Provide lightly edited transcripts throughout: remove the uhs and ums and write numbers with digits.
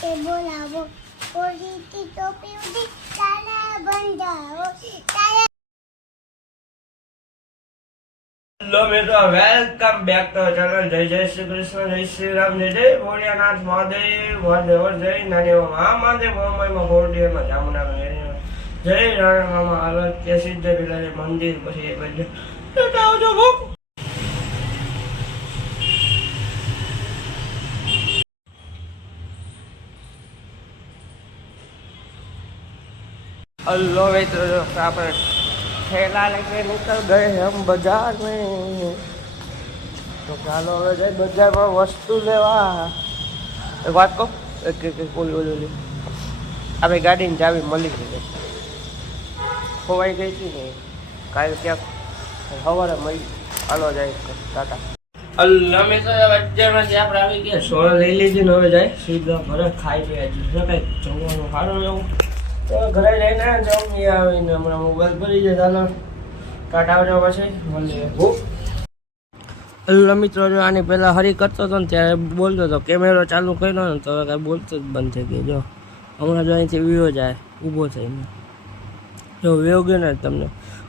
તે બોલાવો પોલીસથી ટોપી ઉડી તાલા બંધાવો તાલા હેલો મિત્રો, વેલકમ બેક ટુ ચેનલ. જય જય શ્રી કૃષ્ણ, જય શ્રી રામ, જય જય ભોળિયાનાથ મહાદેવ, મહાદેવ જય નાની મહાદેવ મુંબઈમાં બોરડીમાં જામુના જય રાણા મામા હાલત કે સિદ્ધ પેલા મંદિર પછી એ બધું આવજો ભૂખ. हेलो मित्र, આપણે ठेला लेके निकल गए हम बाजार में. तो ચાલો હવે જઈ બજારમાં વસ્તુ લેવા. એક વાત કહું, એક ઓલી આપણે ગાડીની ચાવી મળી ગઈ, ખોવાઈ ગઈ હતી ને કાલે ક્યાંક સવારે મળી. હાલો જાય ટાટા. અલ્લા મિત્ર, બજારમાં જે આપણે આવી ગયા સોળ લઈ લીધી ને હવે જાય સીધા ઘરે ખાઈ ગયા. કંઈક જમવાનું સારું એવું તો ઘરે જઈને જમી આવીને હમણાં મોબાઈલ ભરી જાય. ચાલો ટાટા આવજો, પછી મળીએ. હલો મિત્રો, જો આની પહેલાં હરી કરતો હતો ને ત્યારે બોલતો હતો, કેમેરો ચાલુ કર્યો ને તો હવે કાંઈ બોલતો જ બંધ થઈ ગયો. જો હમણાં જો અહીંથી વિયો જાય ઊભો થઈને, જો વિયો ગયો ને તમને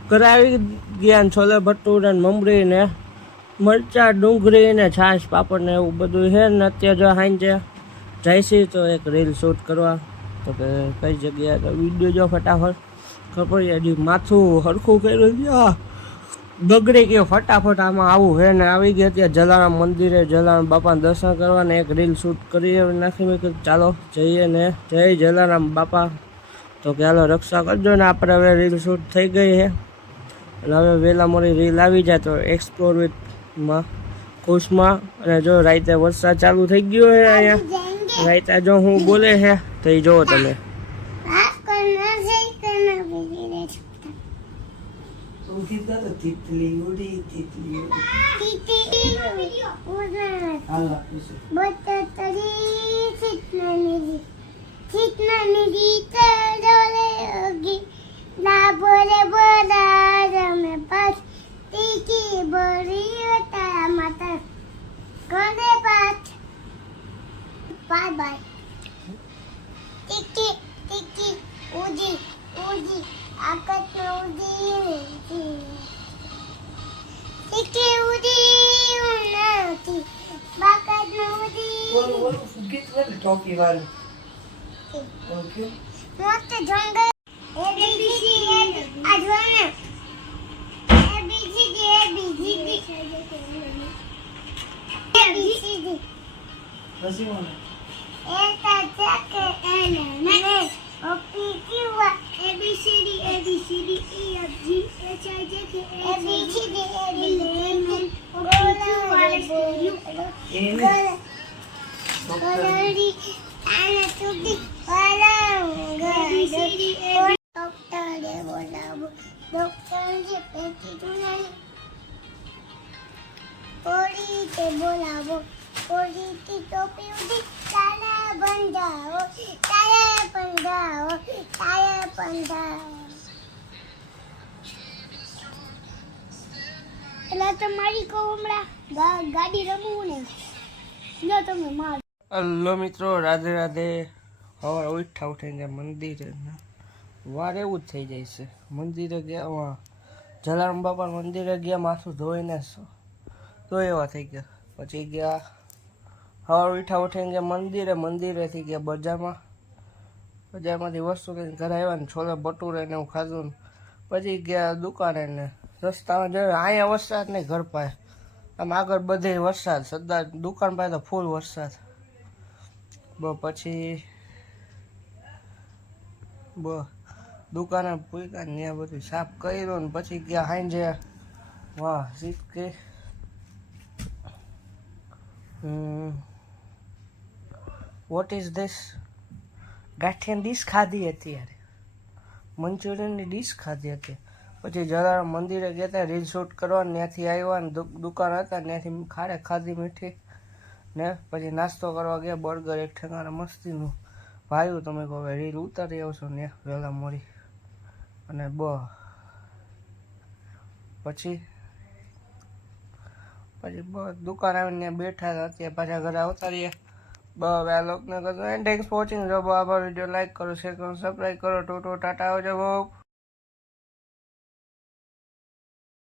ઘરે આવી ગયા ને છોલે ભટુરા ને મમરી ને મરચાં ડુંગળી ને છાશ પાપડ ને એવું બધું છે ને. અત્યારે જો સાંજે જઈશી તો એક રીલ શૂટ કરવા, તો કે કઈ જગ્યાએ તો વિડીયો જો ફટાફટ ખબર હજી માથું સરખું કર્યું બગડી ગયો ફટાફટ. આમાં આવું હે ને આવી ગયા ત્યાં જલારામ મંદિરે જલારામ બાપાના દર્શન કરવા ને એક રીલ શૂટ કરી નાખી. મેં કીધું ચાલો જઈએ ને જય જલારામ બાપા. તો કે હાલો રક્ષા કરજો ને. આપણે હવે રીલ શૂટ થઈ ગઈ છે અને હવે વહેલા મોડી રીલ આવી જાય તો એક્સપ્લોર વિથમાં ખુશમાં. અને જો રાતે વરસાદ ચાલુ થઈ ગયો છે અહીંયા રાતે જો હું બોલે છે તો એ જોવો તમે. Bye bye. Tiki tiki uji uji akat uji tiki uji unati bakat uji. What get what talking about? Okay. What the jungle? ABCD advana ABCD ABCD ABCD. What's it want? Esta jaque N O P Q R A B C D E F G H I J K L M N O P Q R S T U Golari Ana Tuki Walang Dokter de bola dokter de peti tunani Poli te bolavo પોલીસથી ટોપી ઉડી તાલા બંધાવો તાલા બંધાવો તાલા બંધાવો. એટલે તમારી કહું હમણાં ગાડી રમવું ને જો તમે માર. હલો મિત્રો, રાધે રાધે. હવે ઉઠા ઉઠીને મંદિરે વાર એવું જ થઈ જાય છે. મંદિરે ગયા જલારામ બાપા મંદિરે ગયા માથું ધોઈને તો એવા થઈ ગયા. પછી ગયા હવે ઉઠા ઉઠીને ગયા મંદિરેથી ગયા બજારમાંથી વસ્તુ લઈને ઘરે આવ્યા ને છોલે ભટુરે ને એવું ખાધું ને પછી ગયા દુકાને ને રસ્તામાં જોયું અહીંયા વરસાદ નહીં ઘર પાસે, આમ આગળ બધે વરસાદ સદા દુકાન પાસે તો ફૂલ વરસાદ. પછી દુકાને પૂકા ને ત્યાં બધું સાફ કર્યું ને પછી ગયા સાંજે વાહ શીખ વોટ ઇઝ ધીસ ગાંઠિયાની ડીશ ખાધી હતી યાર, મંચુરિયનની ડીશ ખાધી હતી. પછી જલારામ મંદિરે ગયા હતા રીલ શૂટ કરવા, ત્યાંથી આવ્યા ને દુકાન હતા ત્યાંથી ખાડે ખાધી મીઠી ને પછી નાસ્તો કરવા ગયા બર્ગર એક ઠેકાણે મસ્તીનું ભાવ્યું. તમે કહો રીલ ઉતારી આવશો ને વહેલા મોડી અને પછી દુકાન આવીને બેઠા હતા. અત્યારે પાછા ઘરે આવતા રહીએ બસ આ લોકને કરજો એન્ડ થેન્ક્સ ફોર વોચિંગ. જો આભાર. વિડીયો લાઈક કરો, શેર કરો, સબસ્ક્રાઈબ કરો. ટાટા આવજો.